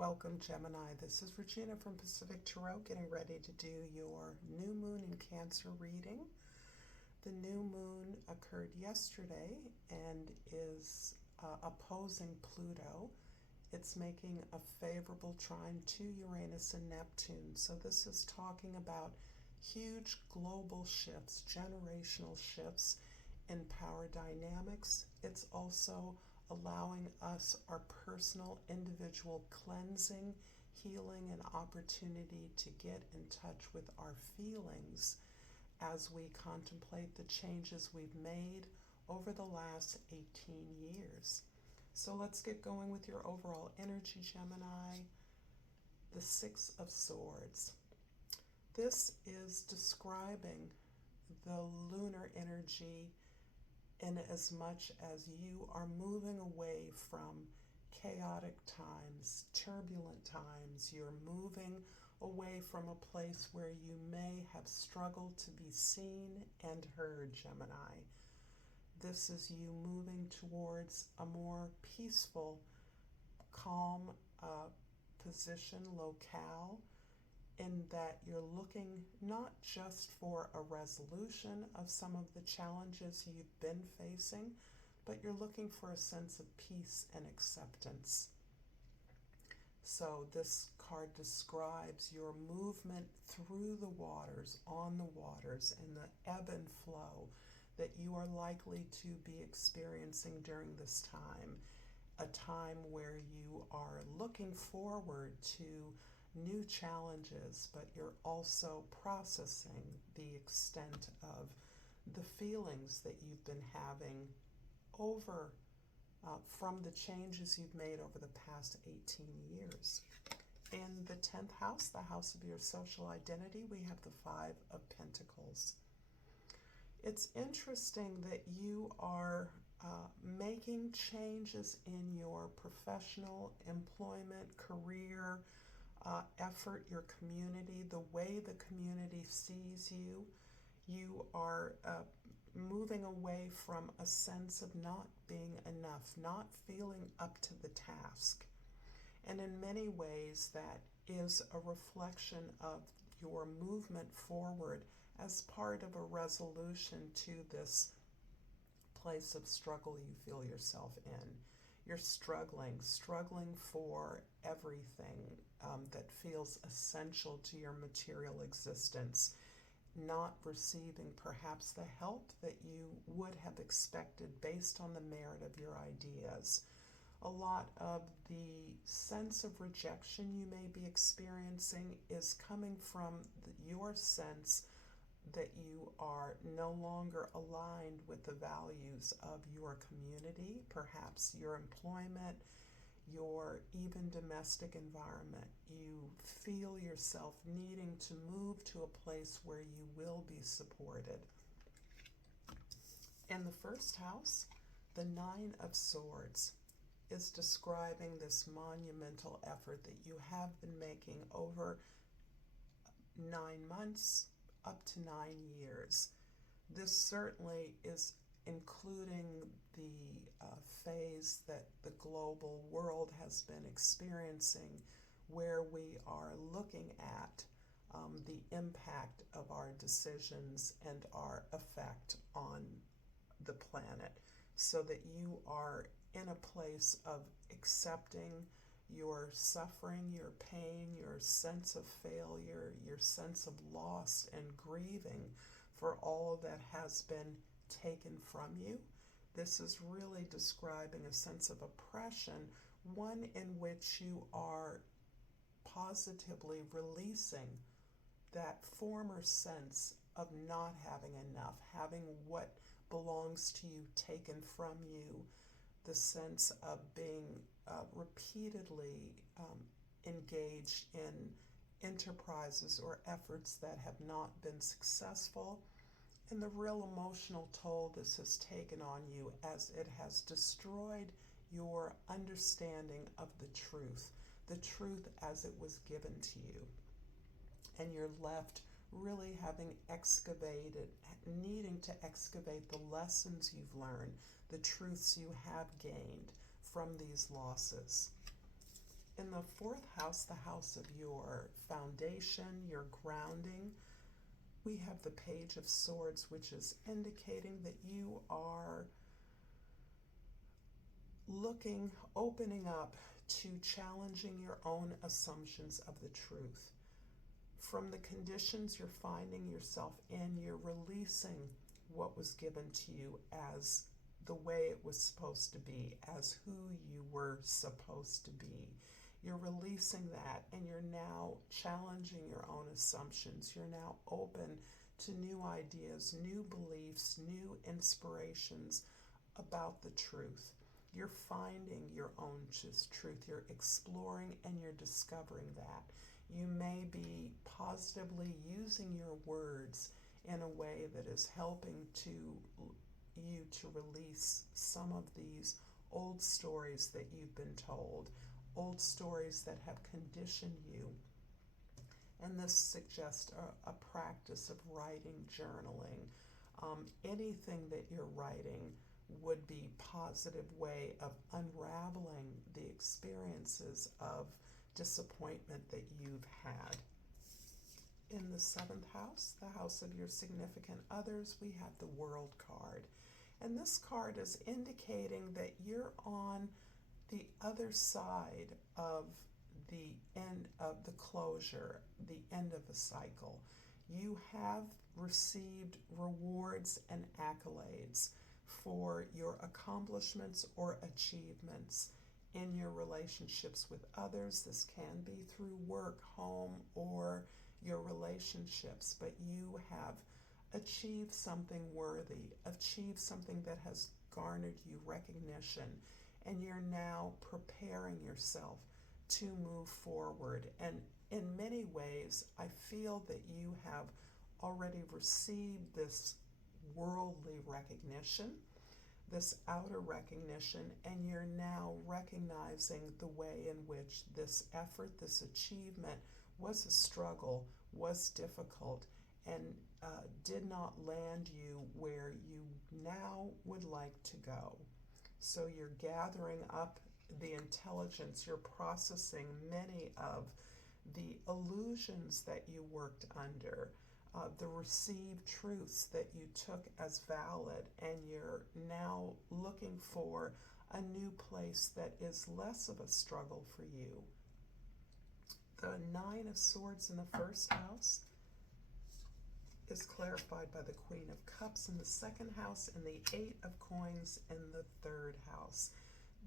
Welcome, Gemini. This is Regina from Pacific Tarot, getting ready to do your new moon in Cancer reading. The new moon occurred yesterday and is opposing Pluto. It's making a favorable trine to Uranus and Neptune. So this is talking about huge global shifts, generational shifts in power dynamics. It's also allowing us our personal, individual cleansing, healing, and opportunity to get in touch with our feelings as we contemplate the changes we've made over the last 18 years. So let's get going with your overall energy, Gemini. The Six of Swords. This is describing the lunar energy in as much as you are moving away from chaotic times, turbulent times. You're moving away from a place where you may have struggled to be seen and heard, Gemini. This is you moving towards a more peaceful, calm position, locale, in that you're looking not just for a resolution of some of the challenges you've been facing, but you're looking for a sense of peace and acceptance. So this card describes your movement through the waters, on the waters, and the ebb and flow that you are likely to be experiencing during this time, a time where you are looking forward to new challenges, but you're also processing the extent of the feelings that you've been having over from the changes you've made over the past 18 years. In the 10th house, the house of your social identity, we have the Five of Pentacles. It's interesting that you are making changes in your professional, employment, career, effort, your community, the way the community sees you. You are moving away from a sense of not being enough, not feeling up to the task. And in many ways, that is a reflection of your movement forward as part of a resolution to this place of struggle you feel yourself in. You're struggling for everything that feels essential to your material existence, not receiving perhaps the help that you would have expected based on the merit of your ideas. A lot of the sense of rejection you may be experiencing is coming from your sense that you are no longer aligned with the values of your community, perhaps your employment, your even domestic environment. You feel yourself needing to move to a place where you will be supported. In the first house, the Nine of Swords is describing this monumental effort that you have been making over 9 months, up to 9 years. This certainly is including the phase that the global world has been experiencing, where we are looking at the impact of our decisions and our effect on the planet, so that you are in a place of accepting your suffering, your pain, your sense of failure, your sense of loss, and grieving for all that has been taken from you. This is really describing a sense of oppression, one in which you are positively releasing that former sense of not having enough, having what belongs to you taken from you, the sense of being repeatedly engaged in enterprises or efforts that have not been successful, and the real emotional toll this has taken on you as it has destroyed your understanding of the truth as it was given to you. And you're left really having excavated, needing to excavate the lessons you've learned, the truths you have gained from these losses. In the fourth house, the house of your foundation, your grounding, we have the Page of Swords, which is indicating that you are opening up to challenging your own assumptions of the truth. From the conditions you're finding yourself in, you're releasing what was given to you as the way it was supposed to be, as who you were supposed to be. You're releasing that, and you're now challenging your own assumptions. You're now open to new ideas, new beliefs, new inspirations about the truth. You're finding your own truth. You're exploring and you're discovering that. You may be positively using your words in a way that is helping you to release some of these old stories that you've been told, old stories that have conditioned you. And this suggests a practice of writing, journaling. Anything that you're writing would be a positive way of unraveling the experiences of disappointment that you've had. In the seventh house, the house of your significant others, we have the World card. And this card is indicating that you're on the other side of the end of the closure, the end of a cycle. You have received rewards and accolades for your accomplishments or achievements in your relationships with others. This can be through work, home, or your relationships, but you have achieved something worthy, achieved something that has garnered you recognition, and you're now preparing yourself to move forward. And in many ways, I feel that you have already received this worldly recognition, this outer recognition, and you're now recognizing the way in which this effort, this achievement was a struggle, was difficult, and did not land you where you now would like to go. So you're gathering up the intelligence, you're processing many of the illusions that you worked under, the received truths that you took as valid, and you're now looking for a new place that is less of a struggle for you. The Nine of Swords in the first house is clarified by the Queen of Cups in the second house and the Eight of Coins in the third house.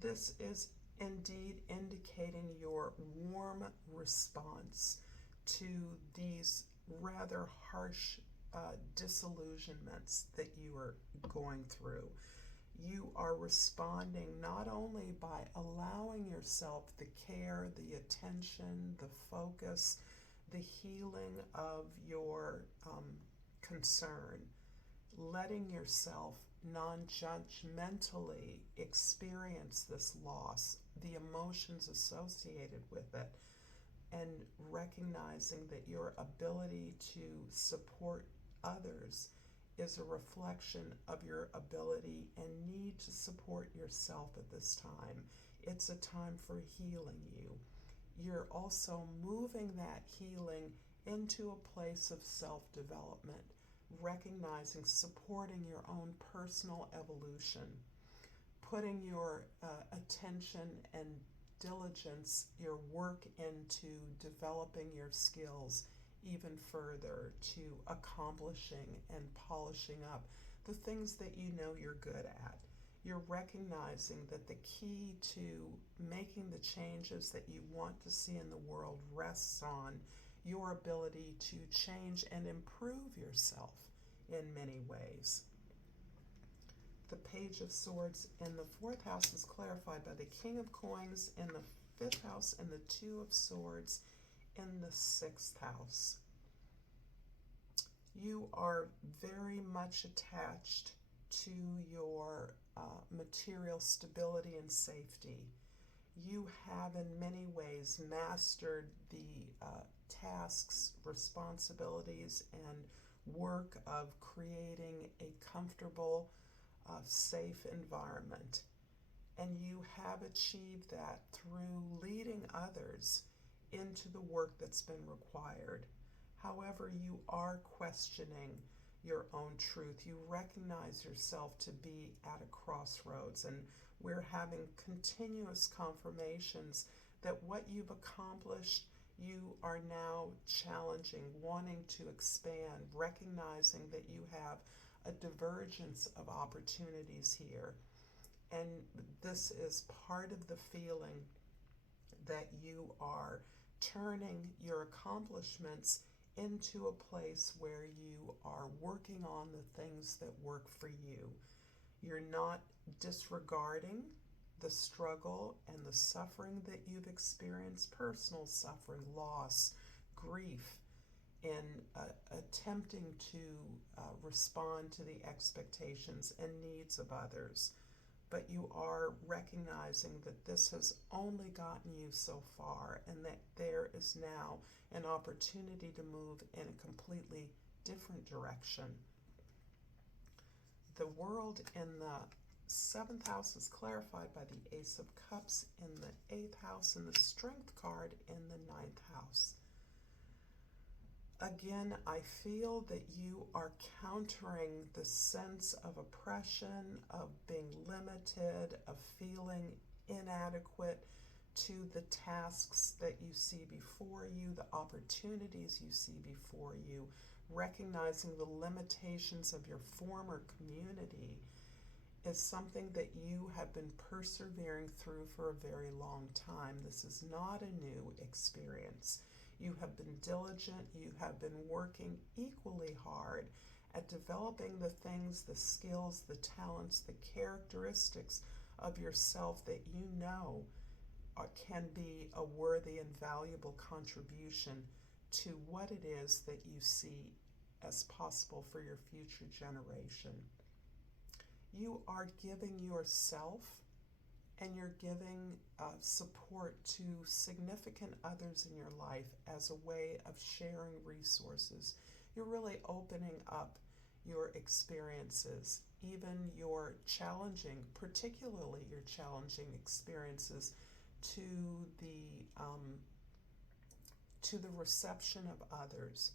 This is indeed indicating your warm response to these rather harsh disillusionments that you are going through. You are responding not only by allowing yourself the care, the attention, the focus, the healing of your concern, letting yourself non-judgmentally experience this loss, the emotions associated with it, and recognizing that your ability to support others is a reflection of your ability and need to support yourself at this time. It's a time for healing you. You're also moving that healing into a place of self-development, recognizing, supporting your own personal evolution, putting your attention and diligence, your work into developing your skills even further, to accomplishing and polishing up the things that you know you're good at. You're recognizing that the key to making the changes that you want to see in the world rests on your ability to change and improve yourself in many ways. The Page of Swords in the fourth house is clarified by the King of Coins in the fifth house and the Two of Swords in the sixth house. You are very much attached to your material stability and safety. You have in many ways mastered the tasks, responsibilities, and work of creating a comfortable, safe environment. and you have achieved that through leading others into the work that's been required. However, you are questioning your own truth. You recognize yourself to be at a crossroads, and we're having continuous confirmations that what you've accomplished, you are now challenging, wanting to expand, recognizing that you have a divergence of opportunities here. And this is part of the feeling that you are turning your accomplishments into a place where you are working on the things that work for you. You're not disregarding the struggle and the suffering that you've experienced, personal suffering, loss, grief, in attempting to respond to the expectations and needs of others. But you are recognizing that this has only gotten you so far, and that there is now an opportunity to move in a completely different direction. The world in the 7th house is clarified by the Ace of Cups in the 8th house and the Strength card in the 9th house. Again, I feel that you are countering the sense of oppression, of being limited, of feeling inadequate to the tasks that you see before you, the opportunities you see before you, recognizing the limitations of your former community is something that you have been persevering through for a very long time. This is not a new experience. You have been diligent, you have been working equally hard at developing the things, the skills, the talents, the characteristics of yourself that you know can be a worthy and valuable contribution to what it is that you see as possible for your future generation. You are giving yourself and you're giving support to significant others in your life as a way of sharing resources. You're really opening up your experiences, even your challenging, particularly your challenging experiences, to the reception of others.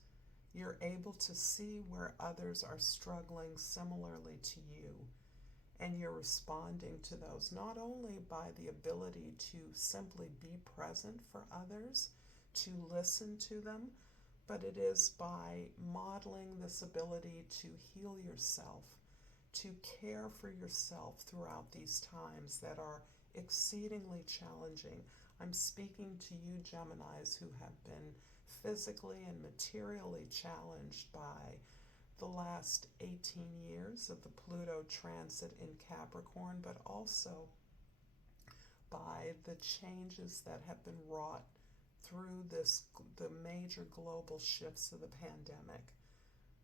You're able to see where others are struggling similarly to you, and you're responding to those not only by the ability to simply be present for others, to listen to them, but it is by modeling this ability to heal yourself, to care for yourself throughout these times that are exceedingly challenging. I'm speaking to you, Geminis, who have been physically and materially challenged by the last 18 years of the Pluto transit in Capricorn, but also by the changes that have been wrought through the major global shifts of the pandemic.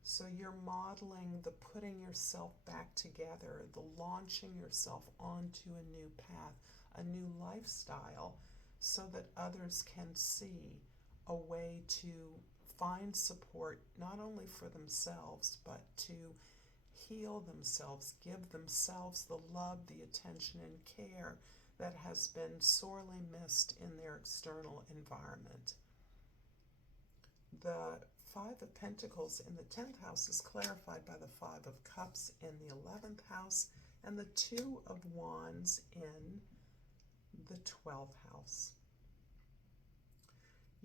So you're modeling the putting yourself back together, the launching yourself onto a new path, a new lifestyle, so that others can see a way to find support not only for themselves, but to heal themselves, give themselves the love, the attention, and care that has been sorely missed in their external environment. The Five of Pentacles in the 10th house is clarified by the Five of Cups in the 11th house and the Two of Wands in the 12th house.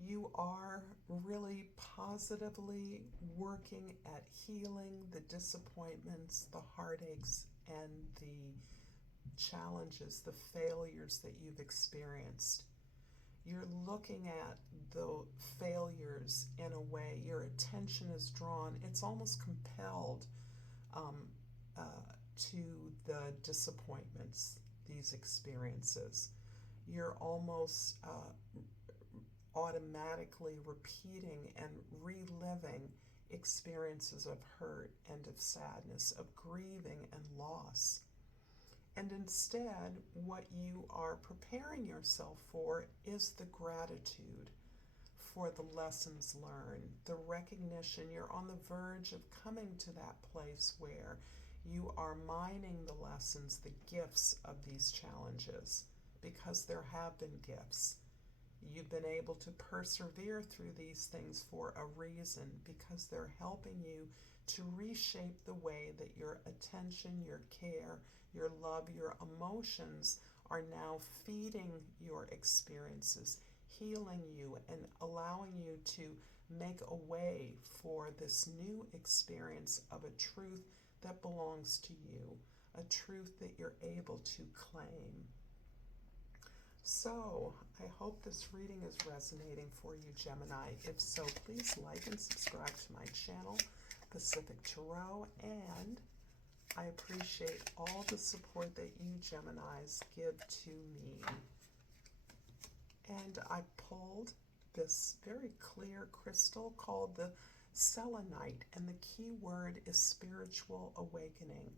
You are really positively working at healing the disappointments, the heartaches, and the challenges, the failures that you've experienced. You're looking at the failures in a way, your attention is drawn, it's almost compelled to the disappointments, these experiences. You're almost automatically repeating and reliving experiences of hurt and of sadness, of grieving and loss. And instead, what you are preparing yourself for is the gratitude for the lessons learned, the recognition. You're on the verge of coming to that place where You are mining the lessons, the gifts of these challenges, because there have been gifts. You've been able to persevere through these things for a reason, because they're helping you to reshape the way that your attention, your care, your love, your emotions are now feeding your experiences, healing you, and allowing you to make a way for this new experience of a truth that belongs to you, a truth that you're able to claim. So, I hope this reading is resonating for you, Gemini. If so, please like and subscribe to my channel, Pacific Tarot, and I appreciate all the support that you Geminis give to me. And I pulled this very clear crystal called the selenite, and the key word is spiritual awakening.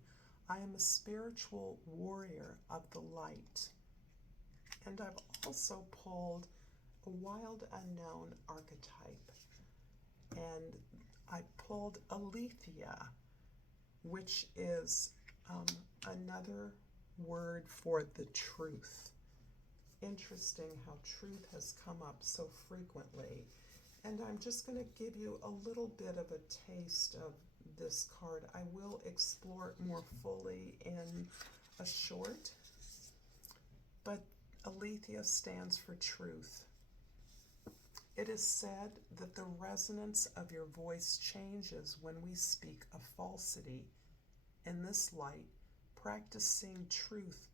I am a spiritual warrior of the light. And I've also pulled a wild unknown archetype, and I pulled Aletheia, which is another word for the truth. Interesting how truth has come up so frequently. And I'm just going to give you a little bit of a taste of this card. I will explore it more fully in a short, but Aletheia stands for truth. It is said that the resonance of your voice changes when we speak of falsity. In this light, practicing truth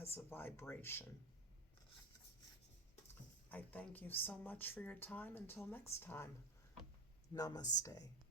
as a vibration. I thank you so much for your time. Until next time, Namaste.